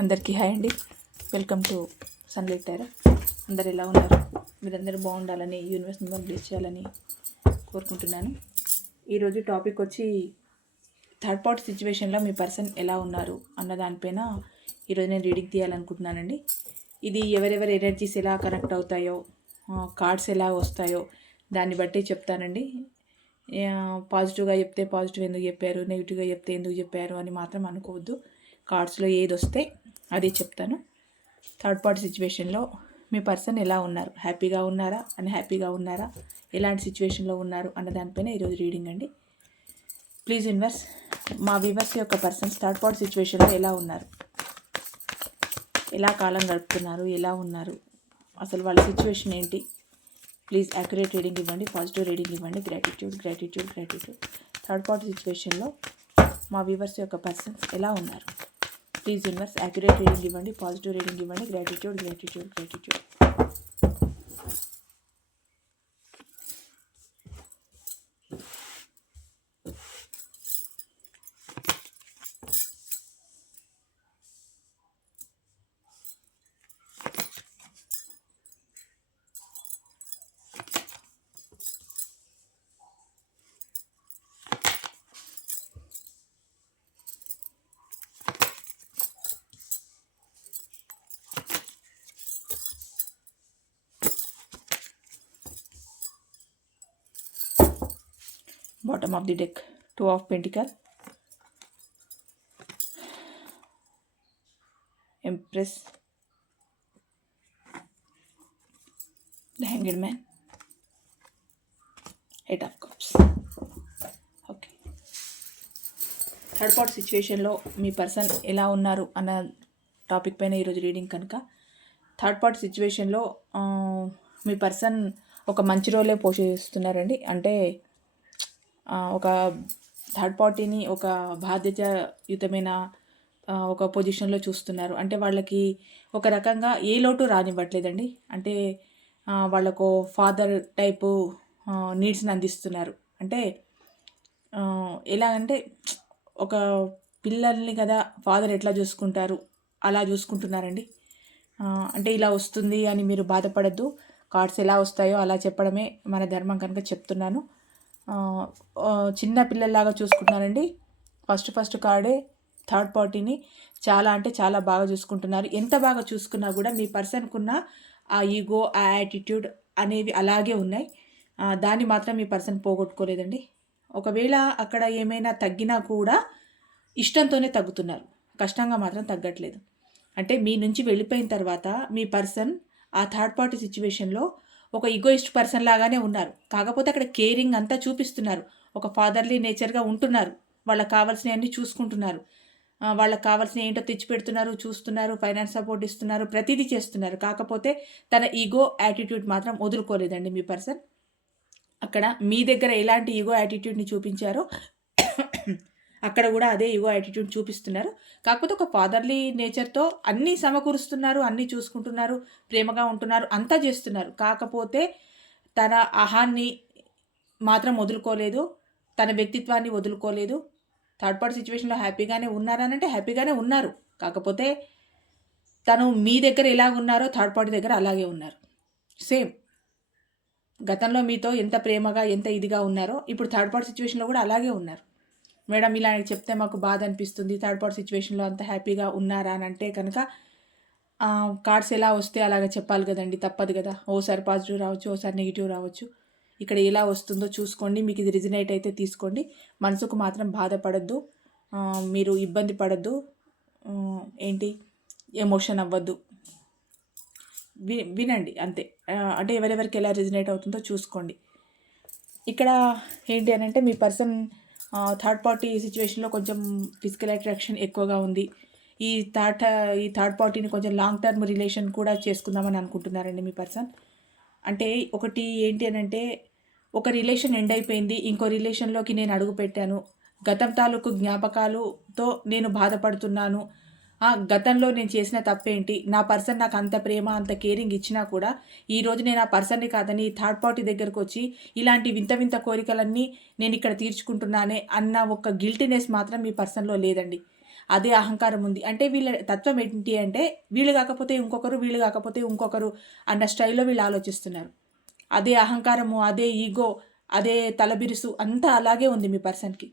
అందరికీ హాయ్ అండి. Welcome to sunlight Tyra. అందరు ఎలా ఉన్నారు? మీరందరూ బాగుండాలని యూనివర్స్ మిమ్మల్ని బ్లెస్ చేయాలని కోరుకుంటున్నాను. ఈరోజు టాపిక్ వచ్చి థర్డ్ పార్టీ సిచ్యువేషన్లో మీ పర్సన్ ఎలా ఉన్నారు అన్న దానిపైన ఈరోజు నేను రీడింగ్ తీయాలనుకుంటున్నానండి. ఇది ఎవరెవరి ఎనర్జీస్ ఎలా కనెక్ట్ అవుతాయో కార్డ్స్ ఎలా వస్తాయో దాన్ని బట్టి చెప్తానండి. పాజిటివ్గా చెప్తే పాజిటివ్ ఎందుకు చెప్పారు నెగిటివ్గా చెప్తే ఎందుకు చెప్పారు అని మాత్రం అనుకోవద్దు. కార్డ్స్లో ఏది వస్తే అది చెప్తాను. థర్డ్ పార్టీ సిచ్యువేషన్లో మీ పర్సన్ ఎలా ఉన్నారు? హ్యాపీగా ఉన్నారా? అని హ్యాపీగా ఉన్నారా? ఎలాంటి సిచ్యువేషన్లో ఉన్నారు? అన్న దానిపైన ఈరోజు రీడింగ్ అండి. ప్లీజ్ ఇన్వర్స్ మా వివర్స్ యొక్క పర్సన్స్ థర్డ్ పార్టీ సిచ్యువేషన్లో ఎలా ఉన్నారు? ఎలా కాలం గడుపుతున్నారు? ఎలా ఉన్నారు? అసలు వాళ్ళ సిచ్యువేషన్ ఏంటి? ప్లీజ్ యాక్యురేట్ రీడింగ్ ఇవ్వండి పాజిటివ్ రీడింగ్ ఇవ్వండి. Gratitude gratitude gratitude third party సిచ్యువేషన్లో మా వ్యూవర్స్ యొక్క పర్సన్స్ ఎలా ఉన్నారు? ప్లీజ్ యూనివర్స్ యాక్యురేట్ రీడింగ్ ఇవ్వండి పాజిటివ్ రీడింగ్ ఇవ్వండి gratitude gratitude gratitude bottom of the deck. Two of pentacle. Empress. The hanged man. Eight of cups. Okay third part సిచ్యువేషన్లో మీ person ఎలా ఉన్నారు అన్న టాపిక్ పైన ఈరోజు రీడింగ్ కనుక. థర్డ్ పార్ట్ సిచ్యువేషన్లో మీ పర్సన్ ఒక మంచి రోలే పోషిస్తున్నారండి. అంటే ఒక థర్డ్ పార్టీని ఒక బాధ్యతయుతమైన ఒక పొజిషన్లో చూస్తున్నారు. అంటే వాళ్ళకి ఒక రకంగా ఏ లోటు రానివ్వట్లేదండి. అంటే వాళ్ళకు ఫాదర్ టైపు నీడ్స్ని అందిస్తున్నారు. అంటే ఎలాగంటే అంటే ఒక పిల్లల్ని కదా ఫాదర్ ఎట్లా చూసుకుంటారు? అలా చూసుకుంటున్నారండి. అంటే ఇలా వస్తుంది అని మీరు బాధపడద్దు. కార్డ్స్ ఎలా వస్తాయో అలా చెప్పడమే మన ధర్మం కనుక చెప్తున్నాను. చిన్న పిల్లల్లాగా చూసుకుంటున్నారండి. ఫస్ట్ ఫస్ట్ కార్డే థర్డ్ పార్టీని చాలా అంటే చాలా బాగా చూసుకుంటున్నారు. ఎంత బాగా చూసుకున్నా కూడా మీ పర్సన్కున్న ఆ ఈగో ఆ యాటిట్యూడ్ అనేవి అలాగే ఉన్నాయి. దాన్ని మాత్రం మీ పర్సన్ పోగొట్టుకోలేదండి. ఒకవేళ అక్కడ ఏమైనా తగ్గినా కూడా ఇష్టంతోనే తగ్గుతున్నారు. కష్టంగా మాత్రం తగ్గట్లేదు. అంటే మీ నుంచి వెళ్ళిపోయిన తర్వాత మీ పర్సన్ ఆ థర్డ్ పార్టీ సిచ్యువేషన్లో ఒక ఈగోయిస్ట్ పర్సన్ లాగానే ఉన్నారు. కాకపోతే అక్కడ కేరింగ్ అంతా చూపిస్తున్నారు. ఒక ఫాదర్లీ నేచర్గా ఉంటున్నారు. వాళ్ళకి కావాల్సినవన్నీ చూసుకుంటున్నారు. వాళ్ళకి కావాల్సిన ఏంటో తెచ్చిపెడుతున్నారు చూస్తున్నారు ఫైనాన్స్ సపోర్ట్ ఇస్తున్నారు ప్రతిదీ చేస్తున్నారు. కాకపోతే తన ఈగో యాటిట్యూడ్ మాత్రం వదులుకోలేదండి మీ పర్సన్ అక్కడ మీ దగ్గర ఎలాంటి ఈగో యాటిట్యూడ్ని చూపించారో అక్కడ కూడా అదే యువ యాటిట్యూడ్ చూపిస్తున్నారు. కాకపోతే ఒక ఫాదర్లీ నేచర్తో అన్నీ సమకూరుస్తున్నారు అన్నీ చూసుకుంటున్నారు ప్రేమగా ఉంటున్నారు అంతా చేస్తున్నారు. కాకపోతే తన అహాన్ని మాత్రం వదులుకోలేదు తన వ్యక్తిత్వాన్ని వదులుకోలేదు. థర్డ్ పార్టీ సిచ్యువేషన్లో హ్యాపీగానే ఉన్నారనంటే హ్యాపీగానే ఉన్నారు. కాకపోతే తను మీ దగ్గర ఎలా ఉన్నారో థర్డ్ పార్టీ దగ్గర అలాగే ఉన్నారు. సేమ్ గతంలో మీతో ఎంత ప్రేమగా ఎంత ఇదిగా ఉన్నారో ఇప్పుడు థర్డ్ పార్టీ సిచ్యువేషన్లో కూడా అలాగే ఉన్నారు. మేడం ఇలా చెప్తే మాకు బాధ అనిపిస్తుంది థర్డ్ పార్ట్ సిచ్యువేషన్లో అంత హ్యాపీగా ఉన్నారా అని అంటే కనుక కార్డ్స్ ఎలా వస్తే అలాగ చెప్పాలి కదండి. తప్పదు కదా. ఓసారి పాజిటివ్ రావచ్చు ఓసారి నెగిటివ్ రావచ్చు. ఇక్కడ ఎలా వస్తుందో చూసుకోండి. మీకు ఇది రిజనేట్ అయితే తీసుకోండి. మనసుకు మాత్రం బాధపడద్దు. మీరు ఇబ్బంది పడద్దు. ఏంటి? ఎమోషన్ అవ్వద్దు. వి వినండి అంతే. అంటే ఎవరెవరికి ఎలా రిజనేట్ అవుతుందో చూసుకోండి. ఇక్కడ ఏంటి అని అంటే మీ పర్సన్ థర్డ్ పార్టీ సిచ్యువేషన్లో కొంచెం ఫిజికల్ అట్రాక్షన్ ఎక్కువగా ఉంది. ఈ థర్డ్ ఈ థర్డ్ పార్టీని కొంచెం లాంగ్ టర్మ్ రిలేషన్ కూడా చేసుకుందామని అనుకుంటున్నారండి మీ పర్సన్ అంటే ఒకటి ఏంటి అని అంటే ఒక రిలేషన్ ఎండ్ అయిపోయింది ఇంకో రిలేషన్లోకి నేను అడుగు పెట్టాను. గతం తాలూకు జ్ఞాపకాలుతో నేను బాధపడుతున్నాను. గతంలో నేను చేసిన తప్పేంటి? నా పర్సన్ నాకు అంత ప్రేమ అంత కేరింగ్ ఇచ్చినా కూడా ఈరోజు నేను ఆ పర్సన్ని కాదని థర్డ్ పార్టీ దగ్గరకు వచ్చి ఇలాంటి వింత వింత కోరికలన్నీ నేను ఇక్కడ తీర్చుకుంటున్నానే అన్న ఒక గిల్టీనెస్ మాత్రం మీ పర్సన్లో లేదండి. అదే అహంకారం ఉంది. అంటే వీళ్ళ తత్వం ఏంటి అంటే వీళ్ళు కాకపోతే ఇంకొకరు వీళ్ళు కాకపోతే ఇంకొకరు అన్న స్టైల్లో వీళ్ళు ఆలోచిస్తున్నారు. అదే అహంకారము అదే ఈగో అదే తలబిరుసు అంతా అలాగే ఉంది మీ పర్సన్కి.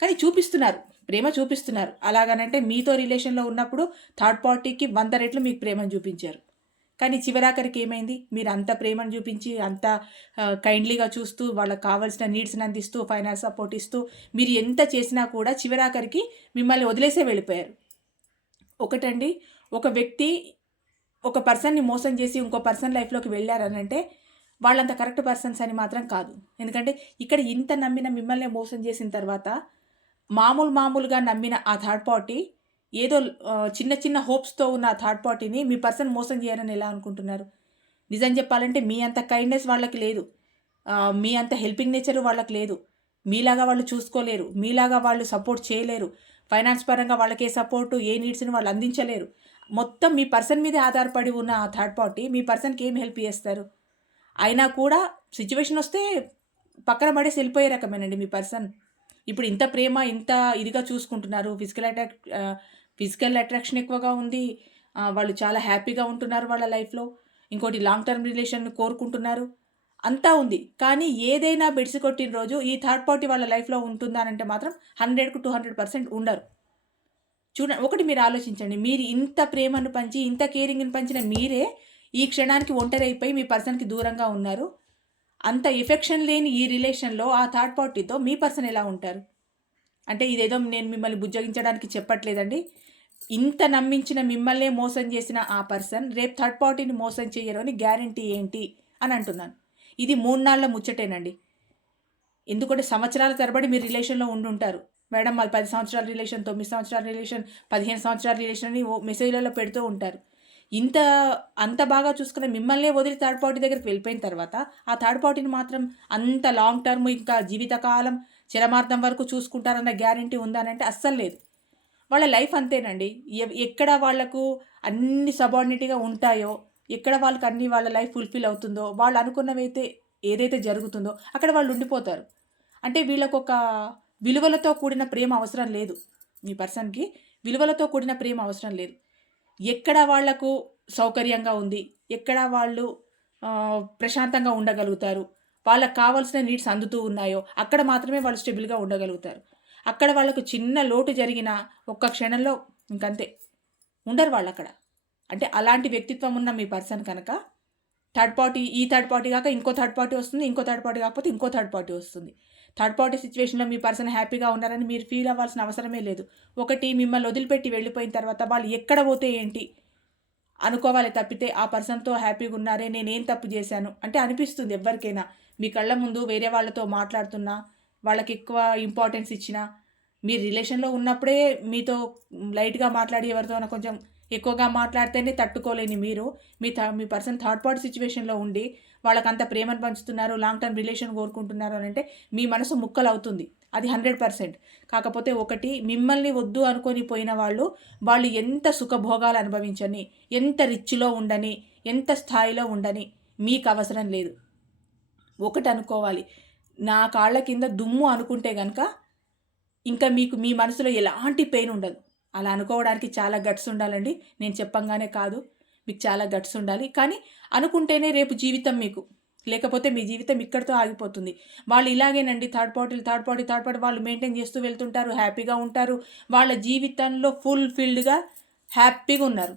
కానీ చూపిస్తున్నారు. ప్రేమ చూపిస్తున్నారు. అలాగనంటే మీతో రిలేషన్లో ఉన్నప్పుడు థర్డ్ పార్టీకి వంద రెట్లు మీకు ప్రేమను చూపించారు. కానీ చివరాఖరికి ఏమైంది? మీరు అంత ప్రేమను చూపించి అంత కైండ్లీగా చూస్తూ వాళ్ళకి కావాల్సిన నీడ్స్ని అందిస్తూ ఫైనాన్స్ సపోర్ట్ ఇస్తూ మీరు ఎంత చేసినా కూడా చివరాఖరికి మిమ్మల్ని వదిలేసే వెళ్ళిపోయారు. ఒకటండి ఒక వ్యక్తి ఒక పర్సన్ని మోసం చేసి ఇంకో పర్సన్ లైఫ్లోకి వెళ్ళారనంటే వాళ్ళంత కరెక్ట్ పర్సన్స్ అని మాత్రం కాదు. ఎందుకంటే ఇక్కడ ఇంత నమ్మిన మిమ్మల్ని మోసం చేసిన తర్వాత మామూలు మామూలుగా నమ్మిన ఆ థర్డ్ పార్టీ ఏదో చిన్న చిన్న హోప్స్తో ఉన్న ఆ థర్డ్ పార్టీని మీ పర్సన్ మోసం చేయాలని ఎలా అనుకుంటున్నారు? నిజం చెప్పాలంటే మీ అంత కైండ్నెస్ వాళ్ళకి లేదు. మీ అంత హెల్పింగ్ నేచర్ వాళ్ళకి లేదు. మీలాగా వాళ్ళు చూసుకోలేరు. మీలాగా వాళ్ళు సపోర్ట్ చేయలేరు. ఫైనాన్స్ పరంగా వాళ్ళకి ఏ సపోర్టు ఏ నీడ్స్ని వాళ్ళు అందించలేరు. మొత్తం మీ పర్సన్ మీదే ఆధారపడి ఉన్న ఆ థర్డ్ పార్టీ మీ పర్సన్కి ఏం హెల్ప్ చేస్తారు? అయినా కూడా సిచ్యువేషన్ వస్తే పక్కన పడేసి వెళ్ళిపోయే రకమేనండి మీ పర్సన్ ఇప్పుడు ఇంత ప్రేమ ఇంత ఇదిగా చూసుకుంటున్నారు. ఫిజికల్ అట్రాక్ ఫిజికల్ అట్రాక్షన్ ఎక్కువగా ఉంది. వాళ్ళు చాలా హ్యాపీగా ఉంటున్నారు వాళ్ళ లైఫ్లో ఇంకోటి లాంగ్ టర్మ్ రిలేషన్ కోరుకుంటున్నారు. అంతా ఉంది. కానీ ఏదైనా బెడిసి కొట్టిన రోజు ఈ థర్డ్ పార్టీ వాళ్ళ లైఫ్లో ఉంటుందా అంటే మాత్రం హండ్రెడ్కు టూ హండ్రెడ్ పర్సెంట్ ఉండరు. చూడండి ఒకటి మీరు ఆలోచించండి. మీరు ఇంత ప్రేమను పంచి ఇంత కేరింగ్ని పంచిన మీరే ఈ క్షణానికి ఒంటరి అయిపోయి మీ పర్సన్కి దూరంగా ఉన్నారు. అంత ఎఫెక్షన్ లేని ఈ రిలేషన్లో ఆ థర్డ్ పార్టీతో మీ పర్సన్ ఎలా ఉంటారు? అంటే ఇదేదో నేను మిమ్మల్ని బుజ్జగించడానికి చెప్పట్లేదండి. ఇంత నమ్మించిన మిమ్మల్నే మోసం చేసిన ఆ పర్సన్ రేపు థర్డ్ పార్టీని మోసం చేయరు అని గ్యారంటీ ఏంటి అని అంటున్నాను. ఇది మూడు నాళ్ళ ముచ్చటేనండి. ఎందుకంటే సంవత్సరాల తరబడి మీరు రిలేషన్లో ఉండుంటారు. మేడం మాది పది సంవత్సరాల రిలేషన్ తొమ్మిది సంవత్సరాల రిలేషన్ పదిహేను సంవత్సరాల రిలేషన్ అని ఓ మెసేజ్లలో పెడుతూ ఉంటారు. ఇంత అంత బాగా చూసుకున్న మిమ్మల్నే వదిలి థర్డ్ పార్టీ దగ్గరికి వెళ్ళిపోయిన తర్వాత ఆ థర్డ్ పార్టీని మాత్రం అంత లాంగ్ టర్మ్ ఇంకా జీవితకాలం చరమార్థం వరకు చూసుకుంటారన్న గ్యారంటీ ఉందనంటే అస్సలు లేదు. వాళ్ళ లైఫ్ అంతేనండి. ఎక్కడ వాళ్ళకు అన్ని సబార్డినేట్గా ఉంటాయో ఎక్కడ వాళ్ళకి అన్ని వాళ్ళ లైఫ్ ఫుల్ఫిల్ అవుతుందో వాళ్ళు అనుకున్నవైతే ఏదైతే జరుగుతుందో అక్కడ వాళ్ళు ఉండిపోతారు. అంటే వీళ్ళకు ఒక విలువలతో కూడిన ప్రేమ అవసరం లేదు. మీ పర్సన్కి విలువలతో కూడిన ప్రేమ అవసరం లేదు. ఎక్కడ వాళ్ళకు సౌకర్యంగా ఉంది? ఎక్కడ వాళ్ళు ప్రశాంతంగా ఉండగలుగుతారు? వాళ్ళకి కావాల్సిన నీడ్స్ అందుతూ ఉన్నాయో? అక్కడ మాత్రమే వాళ్ళు స్టెబుల్గా ఉండగలుగుతారు. అక్కడ వాళ్ళకు చిన్న లోటు జరిగిన ఒక్క క్షణంలో ఇంకంతే. ఉండరు వాళ్ళు అక్కడ అంటే అలాంటి వ్యక్తిత్వం ఉన్న మీ పర్సన్ కనుక థర్డ్ పార్టీ ఈ థర్డ్ పార్టీ కాక ఇంకో థర్డ్ పార్టీ వస్తుంది ఇంకో థర్డ్ పార్టీ కాకపోతే ఇంకో థర్డ్ పార్టీ వస్తుంది. థర్డ్ పార్టీ సిచ్యువేషన్లో మీ పర్సన్ హ్యాపీగా ఉన్నారని మీరు ఫీల్ అవ్వాల్సిన అవసరమే లేదు. ఒకటి మిమ్మల్ని వదిలిపెట్టి వెళ్ళిపోయిన తర్వాత వాళ్ళు ఎక్కడ పోతే ఏంటి? అనుకోవాలి తప్పితే ఆ పర్సన్తో హ్యాపీగా ఉన్నారే నేనేం తప్పు చేశాను? అంటే అనిపిస్తుంది ఎవరికైనా మీ కళ్ళ ముందు వేరే వాళ్ళతో మాట్లాడుతున్నా వాళ్ళకి ఎక్కువ ఇంపార్టెన్స్ ఇచ్చినా మీరు రిలేషన్లో ఉన్నప్పుడే మీతో లైట్గా మాట్లాడి ఎవరితోనో కొంచెం ఎక్కువగా మాట్లాడితేనే తట్టుకోలేని మీరు. మీ థ మీ పర్సన్ థర్డ్ పార్టీ సిచ్యువేషన్లో ఉండి వాళ్ళకి అంత ప్రేమను పంచుతున్నారు లాంగ్ టర్మ్ రిలేషన్ కోరుకుంటున్నారు అని అంటే మీ మనసు ముక్కలు అవుతుంది అది హండ్రెడ్ పర్సెంట్. కాకపోతే ఒకటి మిమ్మల్ని వద్దు అనుకొని పోయిన వాళ్ళు వాళ్ళు ఎంత సుఖభోగాలు అనుభవించని ఎంత రిచ్లో ఉండని ఎంత స్థాయిలో ఉండని మీకు అవసరం లేదు. ఒకటి అనుకోవాలి. నా కాళ్ళ కింద దుమ్ము అనుకుంటే కనుక ఇంకా మీకు మీ మనసులో ఎలాంటి పెయిన్ ఉండదు. అలా అనుకోవడానికి చాలా గట్స్ ఉండాలండి. నేను చెప్పంగానే కాదు. మీకు చాలా గట్స్ ఉండాలి. కానీ అనుకుంటేనే రేపు జీవితం మీకు. లేకపోతే మీ జీవితం ఇక్కడితో ఆగిపోతుంది. వాళ్ళు ఇలాగేనండి. థర్డ్ పార్టీలు థర్డ్ పార్టీ థర్డ్ పార్టీ వాళ్ళు మెయింటైన్ చేస్తూ వెళ్తుంటారు. హ్యాపీగా ఉంటారు. వాళ్ళ జీవితంలో ఫుల్ఫిల్డ్గా హ్యాపీగా ఉన్నారు.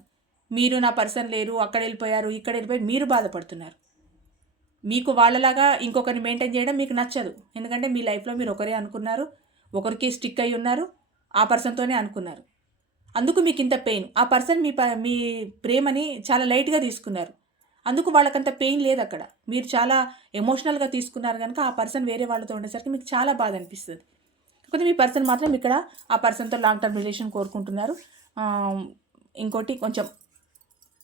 మీరు నా పర్సన్ లేరు. అక్కడ వెళ్ళిపోయారు. ఇక్కడ వెళ్ళిపోయి మీరు బాధపడుతున్నారు. మీకు వాళ్ళలాగా ఇంకొకరిని మెయింటైన్ చేయడం మీకు నచ్చదు. ఎందుకంటే మీ లైఫ్లో మీరు ఒకరే అనుకున్నారు. ఒకరికి స్టిక్ అయి ఉన్నారు. ఆ పర్సన్తోనే అనుకున్నారు. అందుకు మీకు ఇంత పెయిన్ ఆ పర్సన్ మీ ప మీ ప్రేమని చాలా లైట్గా తీసుకున్నారు. అందుకు వాళ్ళకంత పెయిన్ లేదు అక్కడ మీరు చాలా ఎమోషనల్గా తీసుకున్నారు కనుక ఆ పర్సన్ వేరే వాళ్ళతో ఉండేసరికి మీకు చాలా బాధ అనిపిస్తుంది. కాకపోతే మీ పర్సన్ మాత్రం ఇక్కడ ఆ పర్సన్తో లాంగ్ టర్మ్ రిలేషన్ కోరుకుంటున్నారు. ఇంకోటి కొంచెం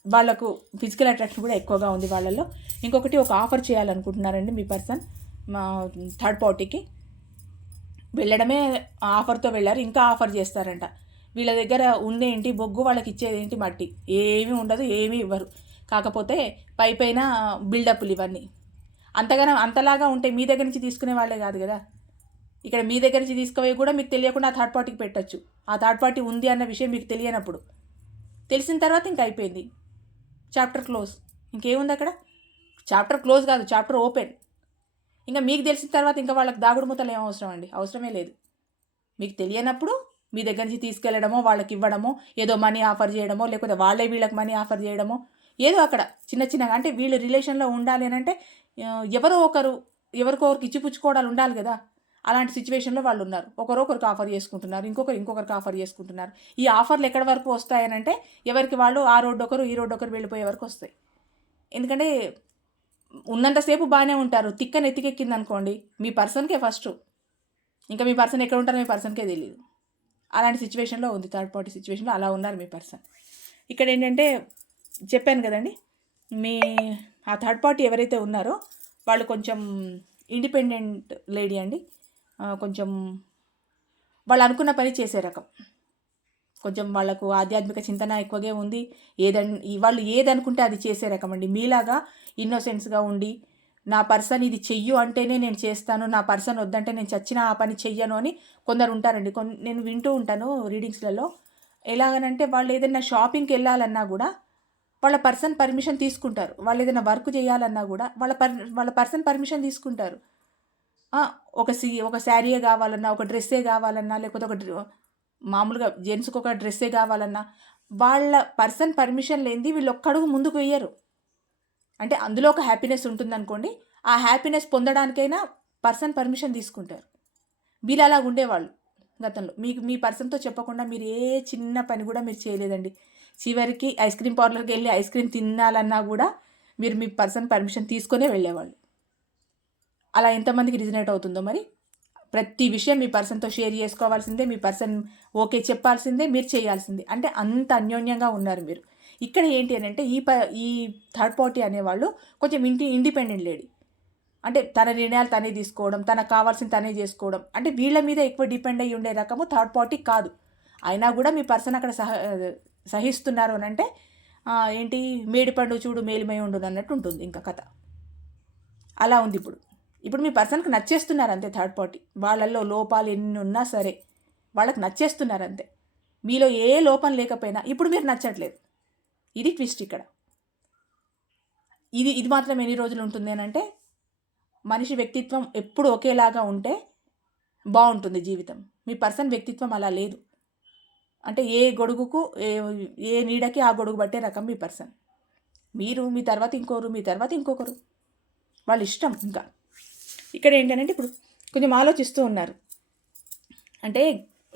వాళ్ళకు ఫిజికల్ అట్రాక్షన్ కూడా ఎక్కువగా ఉంది వాళ్ళల్లో. ఇంకొకటి ఒక ఆఫర్ చేయాలనుకుంటున్నారండి మీ పర్సన్ మా థర్డ్ పార్టీకి వెళ్ళడమే ఆఫర్తో వెళ్ళారు ఇంకా ఆఫర్ చేస్తారంట. వీళ్ళ దగ్గర ఉందేంటి? బొగ్గు వాళ్ళకి ఇచ్చేదేంటి మట్టి? ఏమీ ఉండదు ఏమీ ఇవ్వరు. కాకపోతే పై పైన బిల్డప్లు ఇవన్నీ. అంతగానో అంతలాగా ఉంటే మీ దగ్గర నుంచి తీసుకునే వాళ్ళే కాదు కదా? ఇక్కడ మీ దగ్గర నుంచి తీసుకుపోయి కూడా మీకు తెలియకుండా ఆ థర్డ్ పార్టీకి పెట్టచ్చు. ఆ థర్డ్ పార్టీ ఉంది అన్న విషయం మీకు తెలియనప్పుడు. తెలిసిన తర్వాత ఇంక అయిపోయింది. Chapter close. ఇంకేముంది అక్కడ? చాప్టర్ క్లోజ్ కాదు చాప్టర్ ఓపెన్. ఇంకా మీకు తెలిసిన తర్వాత ఇంకా వాళ్ళకి దాగుడు మూతలు ఏం అవసరం అండి? అవసరమే లేదు. మీకు తెలియనప్పుడు మీ దగ్గర నుంచి తీసుకెళ్ళడమో వాళ్ళకి ఇవ్వడమో ఏదో మనీ ఆఫర్ చేయడమో లేకపోతే వాళ్ళే వీళ్ళకి మనీ ఆఫర్ చేయడమో ఏదో అక్కడ చిన్న చిన్నగా అంటే వీళ్ళు రిలేషన్లో ఉండాలి అని అంటే ఎవరో ఒకరు ఎవరికో ఒకరికి ఇచ్చిపుచ్చుకోవడాలు ఉండాలి కదా. అలాంటి సిచ్యువేషన్లో వాళ్ళు ఉన్నారు. ఒకరొకరికి ఆఫర్ చేసుకుంటున్నారు ఇంకొకరు ఇంకొకరికి ఆఫర్ చేసుకుంటున్నారు. ఈ ఆఫర్లు ఎక్కడి వరకు వస్తాయనంటే ఎవరికి వాళ్ళు ఆ రోడ్డు ఒకరు ఈ రోడ్డు ఒకరు వెళ్ళిపోయే వరకు వస్తాయి. ఎందుకంటే ఉన్నంతసేపు బాగానే ఉంటారు. తిక్కన ఎత్తికెక్కింది అనుకోండి మీ పర్సన్కే ఫస్ట్ ఇంకా మీ పర్సన్ ఎక్కడ ఉంటారో మీ పర్సన్కే తెలియదు అలాంటి సిచ్యువేషన్లో ఉంది థర్డ్ పార్టీ సిచ్యువేషన్లో అలా ఉన్నారు మీ పర్సన్. ఇక్కడ ఏంటంటే చెప్పాను కదండి మీ ఆ థర్డ్ పార్టీ ఎవరైతే ఉన్నారో వాళ్ళు కొంచెం ఇండిపెండెంట్ లేడీ అండి. కొంచెం వాళ్ళు అనుకున్న పని చేసే రకం. కొంచెం వాళ్ళకు ఆధ్యాత్మిక చింతన ఎక్కువగా ఉంది. ఏదన్ వాళ్ళు ఏదనుకుంటే అది చేసే రకం అండి. మీలాగా ఇన్నోసెన్స్గా ఉండి నా పర్సన్ ఇది చెయ్యు అంటేనే నేను చేస్తాను నా పర్సన్ వద్దంటే నేను చచ్చిన ఆ పని చెయ్యను అని కొందరు ఉంటారండి. కొన్ నేను వింటూ ఉంటాను రీడింగ్స్లలో. ఎలాగనంటే వాళ్ళు ఏదైనా షాపింగ్కి వెళ్ళాలన్నా కూడా వాళ్ళ పర్సన్ పర్మిషన్ తీసుకుంటారు. వాళ్ళు ఏదైనా వర్క్ చేయాలన్నా కూడా వాళ్ళ పర్ వాళ్ళ పర్సన్ పర్మిషన్ తీసుకుంటారు. ఒక సి ఒక శారీయే కావాలన్నా ఒక డ్రెస్సే కావాలన్నా లేకపోతే ఒక డ్ర- మామూలుగా జెంట్స్కి ఒక డ్రెస్సే కావాలన్నా వాళ్ళ పర్సన్ పర్మిషన్ లేనిది వీళ్ళు ఒక్కడుగు ముందుకు వెయ్యరు. అంటే అందులో ఒక హ్యాపీనెస్ ఉంటుందనుకోండి ఆ హ్యాపీనెస్ పొందడానికైనా పర్సన్ పర్మిషన్ తీసుకుంటారు. వీళ్ళు అలాగ ఉండేవాళ్ళు గతంలో. మీకు మీ పర్సన్తో చెప్పకుండా మీరు ఏ చిన్న పని కూడా మీరు చేయలేదండి. చివరికి ఐస్ క్రీమ్ పార్లర్కి వెళ్ళి ఐస్ క్రీమ్ తినాలన్నా కూడా మీరు మీ పర్సన్ పర్మిషన్ తీసుకునే వెళ్ళేవాళ్ళు. అలా ఎంతమందికి రిజనేట్ అవుతుందో మరి? ప్రతి విషయం మీ పర్సన్తో షేర్ చేసుకోవాల్సిందే మీ పర్సన్ ఓకే చెప్పాల్సిందే మీరు చేయాల్సిందే. అంటే అంత అన్యోన్యంగా ఉన్నారు మీరు. ఇక్కడ ఏంటి అని అంటే ఈ ప ఈ థర్డ్ పార్టీ అనేవాళ్ళు కొంచెం ఇంటి ఇండిపెండెంట్ లేడీ అంటే తన నిర్ణయాలు తనే తీసుకోవడం తనకు కావాల్సింది తనే చేసుకోవడం. అంటే వీళ్ళ మీద ఎక్కువ డిపెండ్ అయ్యి ఉండే రకము థర్డ్ పార్టీ కాదు. అయినా కూడా మీ పర్సన్ అక్కడ సహ సహిస్తున్నారు అని అంటే ఏంటి? మేడిపండు చూడు మేలిమై ఉండు అన్నట్టు ఉంటుంది ఇంకా కథ. అలా ఉంది ఇప్పుడు. ఇప్పుడు మీ పర్సన్కి నచ్చేస్తున్నారు అంతే థర్డ్ పార్టీ వాళ్ళల్లో లోపాలు ఎన్ని ఉన్నా సరే వాళ్ళకి నచ్చేస్తున్నారు అంతే. మీలో ఏ లోపం లేకపోయినా ఇప్పుడు మీరు నచ్చట్లేదు. ఇది ట్విస్ట్ ఇక్కడ. ఇది ఇది మాత్రం ఎన్ని రోజులు ఉంటుంది అని అంటే మనిషి వ్యక్తిత్వం ఎప్పుడు ఒకేలాగా ఉంటే బాగుంటుంది జీవితం. మీ పర్సన్ వ్యక్తిత్వం అలా లేదు. అంటే ఏ గొడుగుకు ఏ ఏ నీడకి ఆ గొడుగు పట్టే రకం మీ పర్సన్. మీరు మీ తర్వాత ఇంకోరు మీ తర్వాత ఇంకొకరు. వాళ్ళ ఇష్టం ఇంకా. ఇక్కడ ఏంటంటే ఇప్పుడు కొంచెం ఆలోచిస్తూ ఉన్నారు. అంటే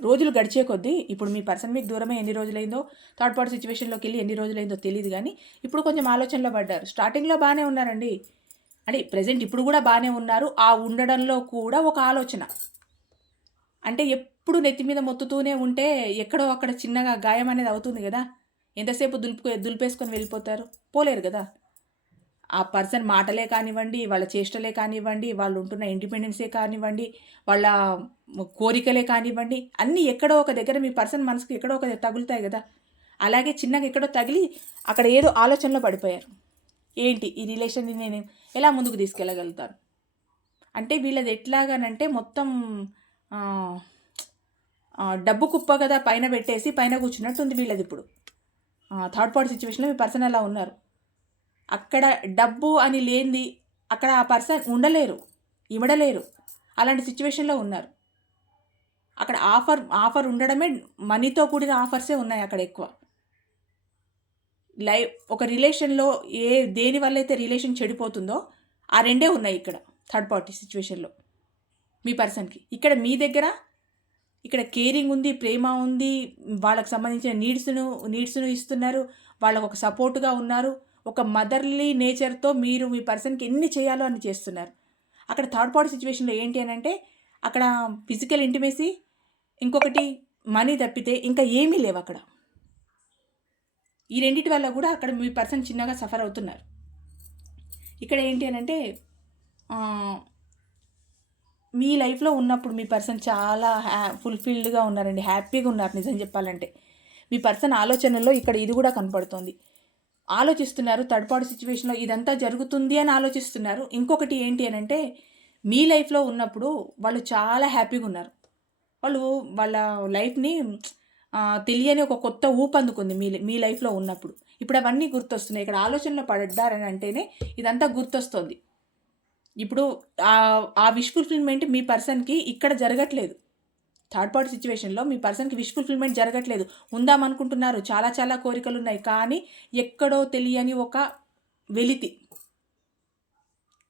రోజులు గడిచే కొద్దీ ఇప్పుడు మీ పర్సన్ మీకు దూరమే ఎన్ని రోజులైందో థర్డ్ పార్టీ సిచ్యువేషన్లోకి వెళ్ళి ఎన్ని రోజులైందో తెలియదు కానీ ఇప్పుడు కొంచెం ఆలోచనలో పడ్డారు. స్టార్టింగ్లో బాగానే ఉన్నారండి. అంటే ప్రజెంట్ ఇప్పుడు కూడా బాగానే ఉన్నారు. ఆ ఉండడంలో కూడా ఒక ఆలోచన. అంటే ఎప్పుడు నెత్తి మీద మొత్తుతూనే ఉంటే ఎక్కడో అక్కడ చిన్నగా గాయం అనేది అవుతుంది కదా. ఎంతసేపు దులుపు దులిపేసుకొని వెళ్ళిపోతారు? పోలేరు కదా. ఆ పర్సన్ మాటలే కానివ్వండి వాళ్ళ చేష్టలే కానివ్వండి వాళ్ళు ఉంటున్న ఇండిపెండెన్సే కానివ్వండి వాళ్ళ కోరికలే కానివ్వండి అన్నీ ఎక్కడో ఒక దగ్గర మీ పర్సన్ మనసుకి ఎక్కడో ఒక దగ్గర తగులుతాయి కదా. అలాగే చిన్నగా ఎక్కడో తగిలి అక్కడ ఏదో ఆలోచనలో పడిపోయారు. ఏంటి ఈ రిలేషన్ని నేను ఎలా ముందుకు తీసుకెళ్ళగలుగుతాను? అంటే వీళ్ళది ఎట్లాగానంటే మొత్తం డబ్బు కుప్ప కదా పైన పెట్టేసి పైన కూర్చున్నట్టు ఉంది వీళ్ళది ఇప్పుడు. థర్డ్ పార్టీ సిచ్యువేషన్లో మీ పర్సన్ అలా ఉన్నారు. అక్కడ డబ్బు అని లేనిది అక్కడ ఆ పర్సన్ ఉండలేరు ఇవ్వడలేరు. అలాంటి సిచ్యువేషన్లో ఉన్నారు. అక్కడ ఆఫర్ ఆఫర్ ఉండడమే మనీతో కూడిన ఆఫర్సే ఉన్నాయి అక్కడ ఎక్కువ. లైఫ్ ఒక రిలేషన్లో ఏ దేని వల్ల అయితే రిలేషన్ చెడిపోతుందో ఆ రెండే ఉన్నాయి ఇక్కడ థర్డ్ పార్టీ సిచ్యువేషన్లో. మీ పర్సన్కి. ఇక్కడ మీ దగ్గర ఇక్కడ కేరింగ్ ఉంది ప్రేమ ఉంది వాళ్ళకి సంబంధించిన నీడ్స్ను నీడ్స్ను ఇస్తున్నారు వాళ్ళకు ఒక సపోర్ట్గా ఉన్నారు ఒక మదర్లీ నేచర్తో మీరు మీ పర్సన్కి ఎన్ని చేయాలో అని చేస్తున్నారు. అక్కడ థర్డ్ పార్టీ సిచ్యువేషన్లో ఏంటి అని అంటే అక్కడ ఫిజికల్ ఇంటిమేసీ ఇంకొకటి మనీ తప్పితే ఇంకా ఏమీ లేవు అక్కడ. ఈ రెండిటి వల్ల కూడా అక్కడ మీ పర్సన్ చిన్నగా సఫర్ అవుతున్నారు. ఇక్కడ ఏంటి అని అంటే మీ లైఫ్లో ఉన్నప్పుడు మీ పర్సన్ చాలా హ్యా ఫుల్ఫిల్డ్గా ఉన్నారండి హ్యాపీగా ఉన్నారు నిజం చెప్పాలంటే. మీ పర్సన్ ఆలోచనల్లో ఇక్కడ ఇది కూడా కనపడుతుంది. ఆలోచిస్తున్నారు థర్డ్ పార్టీ సిచ్యువేషన్లో ఇదంతా జరుగుతుంది అని ఆలోచిస్తున్నారు. ఇంకొకటి ఏంటి అని అంటే మీ లైఫ్లో ఉన్నప్పుడు వాళ్ళు చాలా హ్యాపీగా ఉన్నారు. వాళ్ళు వాళ్ళ లైఫ్ని తెలియని ఒక కొత్త ఊపు అందుకుంది మీ మీ లైఫ్లో ఉన్నప్పుడు. ఇప్పుడు అవన్నీ గుర్తొస్తున్నాయి. ఇక్కడ ఆలోచనలో పడ్డారని అంటేనే ఇదంతా గుర్తొస్తుంది. ఇప్పుడు ఆ- ఆ విష్ ఫుల్ఫిల్మెంట్ మీ పర్సన్కి ఇక్కడ జరగట్లేదు. థర్డ్ పార్టీ సిచ్యువేషన్లో మీ పర్సన్కి విష్ ఫుల్ఫిల్మెంట్ జరగట్లేదు. ఉందామనుకుంటున్నారు. చాలా చాలా కోరికలు ఉన్నాయి కానీ ఎక్కడో తెలియని ఒక వెలితి.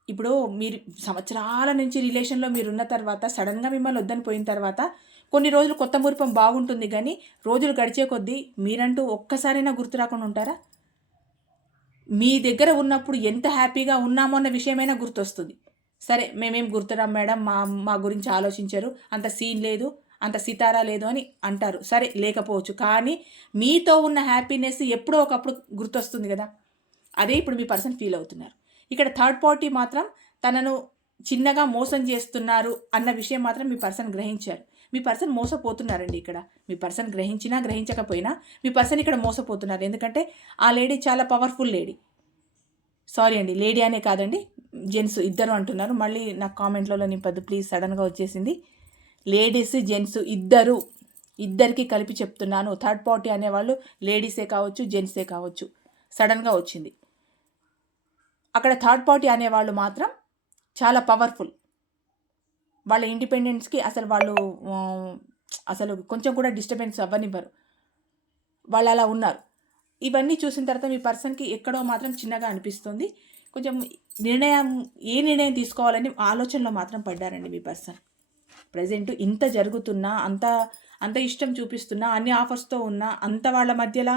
ఇప్పుడు మీరు సంవత్సరాల నుంచి రిలేషన్లో మీరు ఉన్న తర్వాత సడన్గా మిమ్మల్ని వద్దని పోయిన తర్వాత కొన్ని రోజులు కొత్త మురిపం బాగుంటుంది. కానీ రోజులు గడిచే కొద్దీ మీరంటూ ఒక్కసారైనా గుర్తు రాకుండా ఉంటారా? మీ దగ్గర ఉన్నప్పుడు ఎంత హ్యాపీగా ఉన్నామో అన్న విషయమైనా గుర్తొస్తుంది. సరే మేమేం గుర్తురాం మేడం? మా మా గురించి ఆలోచించరు. అంత సీన్ లేదు. అంత సితారా లేదు అని అంటారు. సరే లేకపోవచ్చు. కానీ మీతో ఉన్న హ్యాపీనెస్ ఎప్పుడో ఒకప్పుడు గుర్తొస్తుంది కదా. అదే ఇప్పుడు మీ పర్సన్ ఫీల్ అవుతున్నారు. ఇక్కడ థర్డ్ పార్టీ మాత్రం తనను చిన్నగా మోసం చేస్తున్నారు అన్న విషయం మాత్రం మీ పర్సన్ గ్రహించారు. మీ పర్సన్ మోసపోతున్నారండి ఇక్కడ. మీ పర్సన్ గ్రహించినా గ్రహించకపోయినా మీ పర్సన్ ఇక్కడ మోసపోతున్నారు. ఎందుకంటే ఆ లేడీ చాలా పవర్ఫుల్ లేడీ. సారీ అండి లేడీ అనే కాదండి జెంట్స్ ఇద్దరు అంటున్నారు. మళ్ళీ నాకు కామెంట్లలో నింపద్దు ప్లీజ్ సడన్గా వచ్చేసింది. లేడీస్ జెంట్స్ ఇద్దరు ఇద్దరికి కలిపి చెప్తున్నాను. థర్డ్ పార్టీ అనేవాళ్ళు లేడీసే కావచ్చు జెంట్సే కావచ్చు. సడన్గా వచ్చింది. అక్కడ థర్డ్ పార్టీ అనేవాళ్ళు మాత్రం చాలా పవర్ఫుల్ వాళ్ళ ఇండిపెండెన్స్కి అసలు వాళ్ళు అసలు కొంచెం కూడా డిస్టర్బెన్స్ అవ్వనివ్వరు. వాళ్ళు అలా ఉన్నారు. ఇవన్నీ చూసిన తర్వాత మీ పర్సన్కి ఎక్కడో మాత్రం చిన్నగా అనిపిస్తుంది. కొంచెం నిర్ణయం ఏ నిర్ణయం తీసుకోవాలని ఆలోచనలో మాత్రం పడ్డారండి మీ పర్సన్ ప్రజెంట్ ఇంత జరుగుతున్నా అంత అంత ఇష్టం చూపిస్తున్నా అన్ని ఆఫర్స్తో ఉన్నా అంత వాళ్ళ మధ్యలో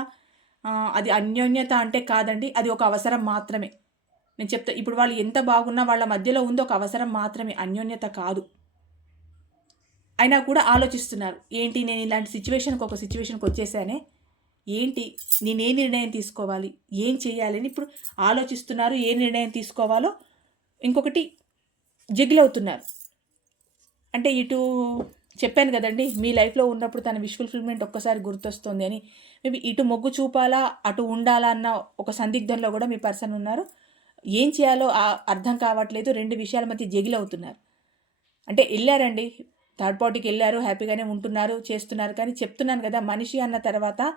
అది అన్యోన్యత అంటే కాదండి అది ఒక అవసరం మాత్రమే. నేను చెప్తా ఇప్పుడు వాళ్ళు ఎంత బాగున్నా వాళ్ళ మధ్యలో ఉందో ఒక అవసరం మాత్రమే అన్యోన్యత కాదు. అయినా కూడా ఆలోచిస్తున్నారు ఏంటి నేను ఇలాంటి సిచ్యువేషన్కి ఒక సిచ్యువేషన్కి వచ్చేసానే ఏంటి నేను ఏ నిర్ణయం తీసుకోవాలి ఏం చేయాలని ఇప్పుడు ఆలోచిస్తున్నారు ఏ నిర్ణయం తీసుకోవాలో ఇంకొకటి జగిలవుతున్నారు. అంటే ఇటు చెప్పాను కదండి మీ లైఫ్లో ఉన్నప్పుడు తన విష్ ఫుల్ఫిల్మెంట్ ఒక్కసారి గుర్తొస్తుంది అని. మేబీ ఇటు మొగ్గు చూపాలా అటు ఉండాలా అన్న ఒక సందిగ్ధంలో కూడా మీ పర్సన్ ఉన్నారు. ఏం చేయాలో ఆ- అర్థం కావట్లేదు రెండు విషయాల మధ్య జగిల్ అవుతున్నారు. అంటే వెళ్ళారండి థర్డ్ పార్టీకి వెళ్ళారు హ్యాపీగానే ఉంటున్నారు చేస్తున్నారు. కానీ చెప్తున్నాను కదా మనిషి అన్న తర్వాత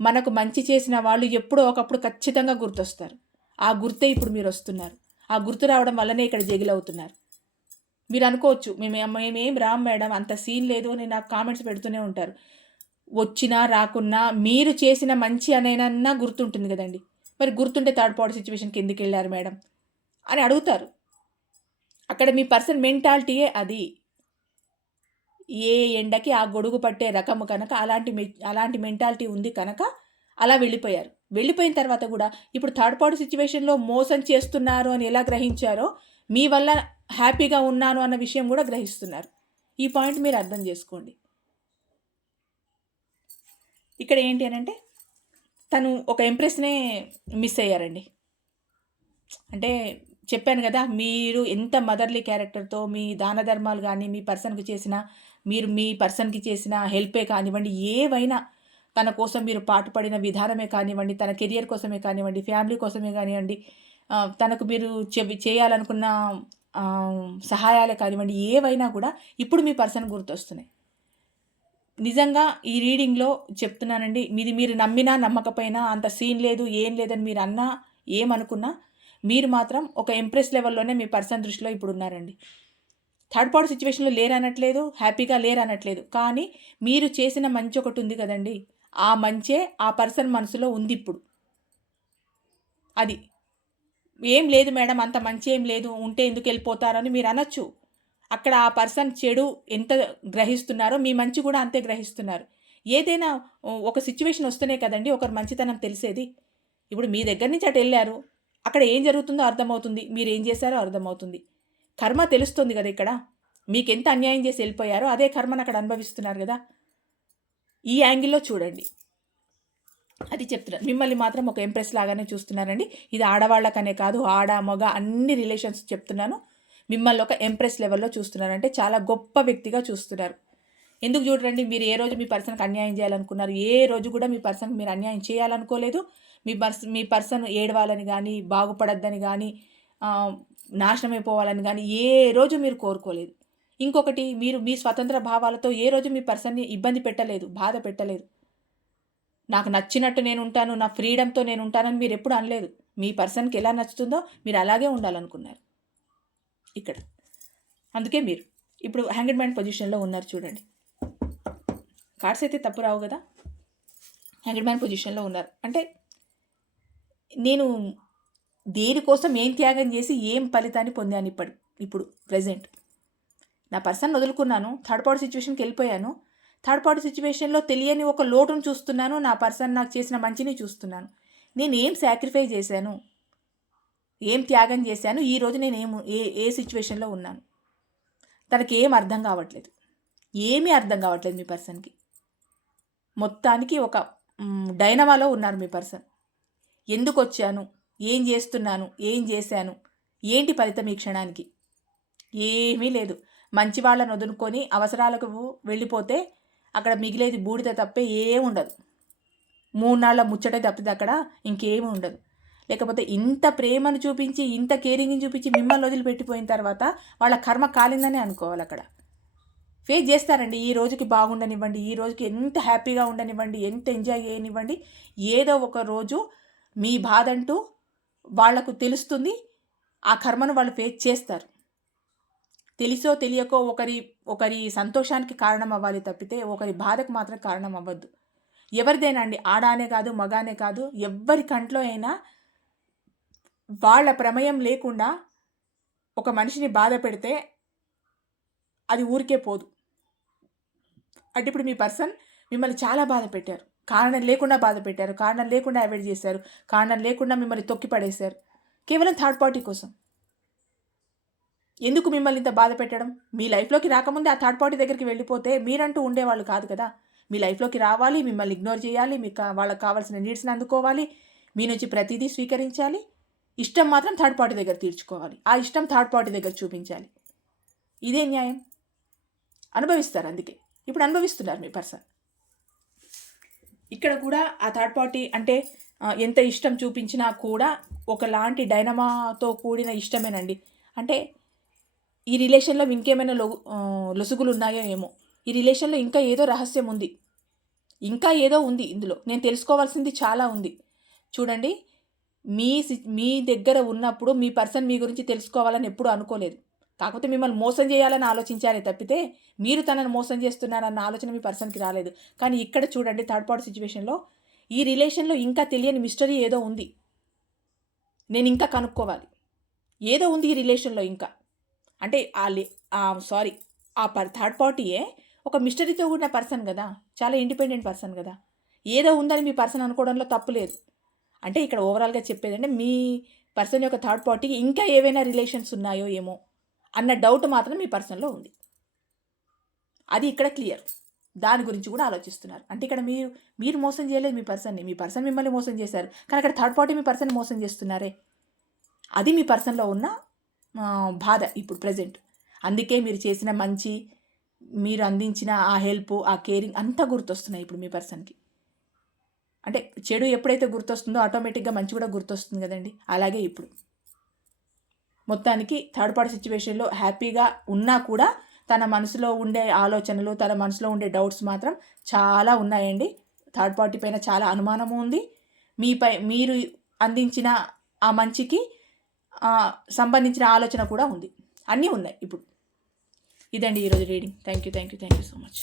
మనకు మంచి చేసిన వాళ్ళు ఎప్పుడో ఒకప్పుడు ఖచ్చితంగా గుర్తొస్తారు. ఆ గుర్తే ఇప్పుడు మీరు వస్తున్నారు. ఆ గుర్తు రావడం వల్లనే ఇక్కడ జగిల్ అవుతున్నారు. మీరు అనుకోవచ్చు మేము మేమేం రాం మేడం అంత సీన్ లేదు అని నాకు కామెంట్స్ పెడుతూనే ఉంటారు. వచ్చినా రాకున్నా మీరు చేసిన మంచి అనేనన్నా గుర్తుంటుంది కదండి. మరి గుర్తుంటే థర్డ్ పార్టీ సిచ్యువేషన్కి ఎందుకు వెళ్ళారు మేడం? అని అడుగుతారు. అక్కడ మీ పర్సన్ మెంటాలిటీయే అది. ఏ ఎండకి ఆ గొడుగు పట్టే రకము కనుక అలాంటి మె అలాంటి మెంటాలిటీ ఉంది కనుక అలా వెళ్ళిపోయారు. వెళ్ళిపోయిన తర్వాత కూడా ఇప్పుడు థర్డ్ పార్టీ సిచ్యువేషన్లో మోసం చేస్తున్నారు అని ఎలా గ్రహించారో మీ వల్ల హ్యాపీగా ఉన్నాను అన్న విషయం కూడా గ్రహిస్తున్నారు. ఈ పాయింట్ మీరు అర్థం చేసుకోండి. ఇక్కడ ఏంటి అని అంటే తను ఒక ఎంప్రెస్నే మిస్ అయ్యారండి. అంటే చెప్పాను కదా మీరు ఎంత మదర్లీ క్యారెక్టర్తో మీ దాన ధర్మాలు కానీ మీ పర్సన్కి చేసిన మీరు మీ పర్సన్కి చేసిన హెల్పే కానివ్వండి ఏవైనా తన కోసం మీరు పాటుపడిన విధానమే కానివ్వండి తన కెరియర్ కోసమే కానివ్వండి ఫ్యామిలీ కోసమే కానివ్వండి తనకు మీరు చెవి చేయాలనుకున్న సహాయాలే కానివ్వండి ఏవైనా కూడా ఇప్పుడు మీ పర్సన్ గుర్తొస్తున్నాయి. నిజంగా ఈ రీడింగ్లో చెప్తున్నానండి మీది మీరు నమ్మినా నమ్మకపోయినా అంత సీన్ లేదు ఏం లేదని మీరు అన్నా ఏమనుకున్నా మీరు మాత్రం ఒక ఎంప్రెస్ లెవెల్లోనే మీ పర్సన్ దృష్టిలో ఇప్పుడు ఉన్నారండి. థర్డ్ పార్ట్ సిచ్యువేషన్లో లేరనట్లేదు హ్యాపీగా లేరనట్లేదు కానీ మీరు చేసిన మంచి ఒకటి ఉంది కదండి ఆ మంచే ఆ పర్సన్ మనసులో ఉంది ఇప్పుడు. అది ఏం లేదు మేడం అంత మంచి ఏం లేదు ఉంటే ఎందుకు వెళ్ళిపోతారని మీరు అనొచ్చు. అక్కడ ఆ పర్సన్ చెడు ఎంత గ్రహిస్తున్నారో మీ మంచి కూడా అంతే గ్రహిస్తున్నారు. ఏదైనా ఒక సిచ్యువేషన్ వస్తేనే కదండి ఒకరు మంచితనం తెలిసేది. ఇప్పుడు మీ దగ్గర నుంచి అటు వెళ్ళారు అక్కడ ఏం జరుగుతుందో అర్థమవుతుంది మీరు ఏం చేశారో అర్థమవుతుంది. కర్మ తెలుస్తుంది కదా ఇక్కడ. మీకు ఎంత అన్యాయం చేసి వెళ్ళిపోయారో అదే కర్మను అక్కడ అనుభవిస్తున్నారు కదా. ఈ యాంగిల్లో చూడండి. అది చెప్తున్నారు మిమ్మల్ని మాత్రం ఒక ఎంప్రెస్ లాగానే చూస్తున్నారండి. ఇది ఆడవాళ్ళకనే కాదు ఆడ మగ అన్ని రిలేషన్స్ చెప్తున్నాను. మిమ్మల్ని ఒక ఎంప్రెస్ లెవెల్లో చూస్తున్నారంటే చాలా గొప్ప వ్యక్తిగా చూస్తున్నారు. ఎందుకు చూడండి మీరు ఏ రోజు మీ పర్సన్కి అన్యాయం చేయాలనుకున్నారు ఏ రోజు కూడా మీ పర్సన్కి మీరు అన్యాయం చేయాలనుకోలేదు. మీ పర్సన్ మీ పర్సన్ ఏడవాలని కానీ బాగుపడద్దని కానీ నాశనమైపోవాలని కానీ ఏ రోజు మీరు కోరుకోలేదు. ఇంకొకటి మీరు మీ స్వతంత్ర భావాలతో ఏ రోజు మీ పర్సన్ని ఇబ్బంది పెట్టలేదు బాధ పెట్టలేదు. నాకు నచ్చినట్టు నేను ఉంటాను నా ఫ్రీడమ్తో నేను ఉంటానని మీరు ఎప్పుడు అనలేదు. మీ పర్సన్కి ఎలా నచ్చుతుందో మీరు అలాగే ఉండాలనుకున్నారు. ఇక్కడ. అందుకే మీరు. ఇప్పుడు హ్యాంగిడ్ మ్యాన్ పొజిషన్లో ఉన్నారు చూడండి. కార్డ్స్ అయితే తప్పు రావు కదా? హ్యాంగిడ్ మ్యాన్ పొజిషన్లో ఉన్నారు. అంటే నేను దేనికోసం ఏం త్యాగం చేసి ఏం ఫలితాన్ని పొందాను ఇప్పటి ఇప్పుడు ప్రజెంట్? నా పర్సన్ వదులుకున్నాను థర్డ్ పార్టీ సిచ్యువేషన్కి వెళ్ళిపోయాను థర్డ్ పార్టీ సిచ్యువేషన్లో తెలియని ఒక లోటును చూస్తున్నాను. నా పర్సన్ నాకు చేసిన మంచిని చూస్తున్నాను. నేను ఏం సాక్రిఫైస్ చేశాను? ఏం త్యాగం చేశాను? ఈరోజు నేను ఏం ఏ ఏ సిచ్యువేషన్లో ఉన్నాను? తనకి ఏం అర్థం కావట్లేదు. ఏమీ అర్థం కావట్లేదు మీ పర్సన్కి. మొత్తానికి ఒక డైనమాలో ఉన్నారు మీ పర్సన్. ఎందుకు వచ్చాను? ఏం చేస్తున్నాను? ఏం చేశాను? ఏంటి ఫలితం ఈ క్షణానికి? ఏమీ లేదు. మంచి వాళ్ళను వదులుకొని అవసరాలకు వెళ్ళిపోతే అక్కడ మిగిలేది బూడిద తప్పే ఏం ఉండదు. మూడు నాళ్ళ ముచ్చటే తప్పితే అక్కడ ఇంకేమీ ఉండదు. లేకపోతే ఇంత ప్రేమను చూపించి ఇంత కేరింగ్ని చూపించి మిమ్మల్ని వదిలిపెట్టిపోయిన తర్వాత వాళ్ళ కర్మ కాలిందని అనుకోవాలి అక్కడ. ఫేస్ చేస్తారండి ఈ రోజుకి బాగుండనివ్వండి ఈ రోజుకి ఎంత హ్యాపీగా ఉండనివ్వండి ఎంత ఎంజాయ్ చేయనివ్వండి ఏదో ఒక రోజు మీ బాధ అంటూ వాళ్ళకు తెలుస్తుంది ఆ కర్మను వాళ్ళు ఫేస్ చేస్తారు. తెలిసో తెలియకో ఒకరి ఒకరి సంతోషానికి కారణం అవ్వాలి తప్పితే ఒకరి బాధకు మాత్రం కారణం అవ్వద్దు. ఎవరిదైనా అండి ఆడానే కాదు మగానే కాదు ఎవరి కంట్లో అయినా వాళ్ళ ప్రమేయం లేకుండా ఒక మనిషిని బాధ పెడితే అది ఊరికే పోదు. అంటే ఇప్పుడు మీ పర్సన్ మిమ్మల్ని చాలా బాధ పెట్టారు. కారణం లేకుండా బాధ పెట్టారు. కారణం లేకుండా అవాయిడ్ చేశారు. కారణం లేకుండా మిమ్మల్ని తొక్కి పడేశారు కేవలం థర్డ్ పార్టీ కోసం. ఎందుకు మిమ్మల్ని ఇంత బాధ పెట్టడం? మీ లైఫ్లోకి రాకముందే ఆ థర్డ్ పార్టీ దగ్గరికి వెళ్ళిపోతే మీరంటూ ఉండేవాళ్ళు కాదు కదా. మీ లైఫ్లోకి రావాలి మిమ్మల్ని ఇగ్నోర్ చేయాలి మీకు వాళ్ళకి కావాల్సిన నీడ్స్ని అందుకోవాలి మీ నుంచి ప్రతిదీ స్వీకరించాలి. ఇష్టం మాత్రం థర్డ్ పార్టీ దగ్గర తీర్చుకోవాలి. ఆ ఇష్టం థర్డ్ పార్టీ దగ్గర చూపించాలి. ఇదే న్యాయం. అనుభవిస్తారు అందుకే. ఇప్పుడు అనుభవిస్తున్నారు మీ పర్సన్ ఇక్కడ కూడా ఆ థర్డ్ పార్టీ అంటే ఎంత ఇష్టం చూపించినా కూడా ఒకలాంటి డైనమాతో కూడిన ఇష్టమేనండి. అంటే ఈ రిలేషన్లో ఇంకేమైనా లొ లొసుగులు ఉన్నాయో ఏమో. ఈ రిలేషన్లో ఇంకా ఏదో రహస్యం ఉంది. ఇంకా ఏదో ఉంది ఇందులో. నేను తెలుసుకోవాల్సింది చాలా ఉంది. చూడండి మీ సి- మీ దగ్గర ఉన్నప్పుడు మీ పర్సన్ మీ గురించి తెలుసుకోవాలని ఎప్పుడూ అనుకోలేదు. కాకపోతే మిమ్మల్ని మోసం చేయాలని ఆలోచించారే తప్పితే మీరు తనను మోసం చేస్తున్నారన్న ఆలోచన మీ పర్సన్కి రాలేదు. కానీ ఇక్కడ చూడండి థర్డ్ పార్టీ సిచ్యువేషన్లో ఈ రిలేషన్లో ఇంకా తెలియని మిస్టరీ ఏదో ఉంది. నేను ఇంకా కనుక్కోవాలి. ఏదో ఉంది ఈ రిలేషన్లో ఇంకా. అంటే ఆ సారీ ఆ పర్ థర్డ్ పార్టీయే ఒక మిస్టరీతో కూడిన పర్సన్ కదా చాలా ఇండిపెండెంట్ పర్సన్ కదా. ఏదో ఉందని మీ పర్సన్ అనుకోవడంలో తప్పు లేదు. అంటే ఇక్కడ ఓవరాల్గా చెప్పేది అంటే మీ పర్సన్ యొక్క థర్డ్ పార్టీకి ఇంకా ఏవైనా రిలేషన్స్ ఉన్నాయో ఏమో అన్న డౌట్ మాత్రం మీ పర్సన్లో ఉంది. అది ఇక్కడ క్లియర్. దాని గురించి కూడా ఆలోచిస్తున్నారు. అంటే ఇక్కడ మీరు మీరు మోసం చేయలేదు మీ పర్సన్ని. మీ పర్సన్ మిమ్మల్ని మోసం చేశారు. కానీ అక్కడ థర్డ్ పార్టీ మీ పర్సన్ మోసం చేస్తున్నారే. అది మీ పర్సన్లో ఉన్న బాధ ఇప్పుడు ప్రజెంట్. అందుకే మీరు చేసిన మంచి మీరు అందించిన ఆ హెల్ప్ ఆ కేరింగ్ అంతా గుర్తొస్తున్నాయి ఇప్పుడు మీ పర్సన్కి. అంటే చెడు ఎప్పుడైతే గుర్తొస్తుందో ఆటోమేటిక్గా మంచి కూడా గుర్తొస్తుంది కదండి. అలాగే ఇప్పుడు. మొత్తానికి థర్డ్ పార్టీ సిచ్యువేషన్లో హ్యాపీగా ఉన్నా కూడా తన మనసులో ఉండే ఆలోచనలు తన మనసులో ఉండే డౌట్స్ మాత్రం చాలా ఉన్నాయండి. థర్డ్ పార్టీ పైన చాలా అనుమానము ఉంది. మీపై మీరు అందించిన ఆ మంచికి సంబంధించిన ఆలోచన కూడా ఉంది. అన్నీ ఉన్నాయి ఇప్పుడు. ఇదండి ఈరోజు reading. Thank you thank you thank you so much